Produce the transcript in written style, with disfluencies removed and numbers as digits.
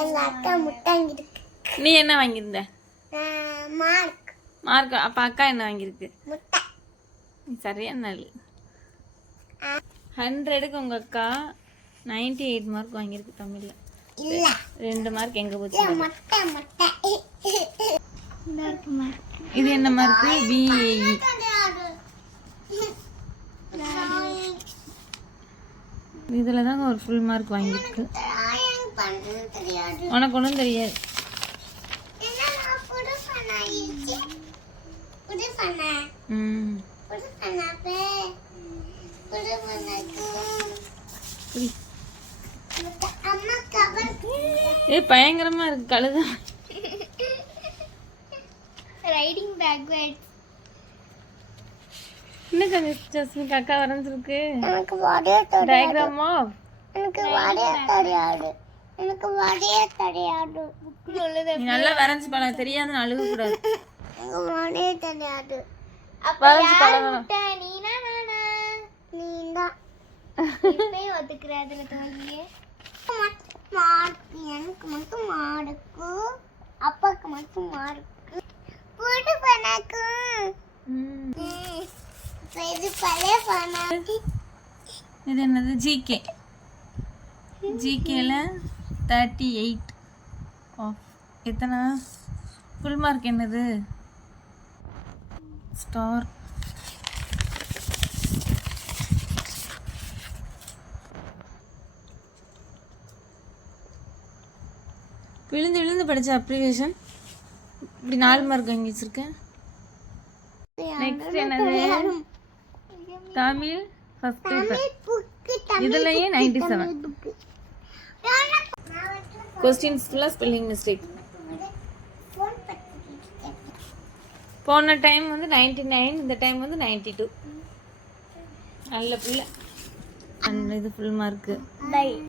எங்க அக்கா முட்டை வாங்கிருக்கு. நீ என்ன வாங்கியிருந்த? மார்க். மார்க். அப்ப அக்கா என்ன வாங்கியிருக்கு? முட்டை. சரியான நாள். 100க்கு உங்க அக்கா 98 மார்க் வாங்கியிருக்கு தமிழ்ல. இல்ல 2 மார்க் எங்க போச்சு? முட்டை முட்டை. இது என்ன மார்க்? BAE. இதுல தான் ஒரு ஃபுல் மார்க் வாங்கியிருக்கு. உனக்கு ஒன்றும் தெரியாது. பயங்கரமா இருக்கு கழுத. Riding backwards. என்ன ஜஸ்மின் அக்கா வரைஞ்சிருக்கு? எனக்கு வரைய தெரியாது. Diagram of. எனக்கு வரைய தெரியாது. எனக்கு வரைய தெரியாது. நீ நல்லா வரைஞ்சு பழக. தெரியாதுன்னு அழுக கூடாது. எனக்கு வரைய தெரியாது. வரைஞ்சு பழகணும். நீனா நானா? நீனா. இப்பே ஒதுக்குறதுல தோல்வியே. எனக்கு மட்டும் மார்க்கு. அப்பாக்கு மட்டும் மார்க்கு. புடி பண்ணாக்கு. இது பழைய பண்ணாக்கு. இது என்னது? ஜிகே. ஜிகேல 38 ஆஃப். எத்தனை ஃபுல் மார்க்? என்னது? ஸ்டார். விழுந்து விழுந்து படிச்ச அப்ளிகேஷன் இப்படி 4 மார்க் வாங்கி வச்சிருக்கேன். நெக்ஸ்ட் என்னது? Tamil first paper. இதுலயே 97. கொஸ்டின்ஸ் ஃபுல்லா ஸ்பெல்லிங் மிஸ்டேக். போன டைம் வந்து 99, இந்த டைம் வந்து 92. நல்ல பிள்ளை. இது ஃபுல் மார்க்கு.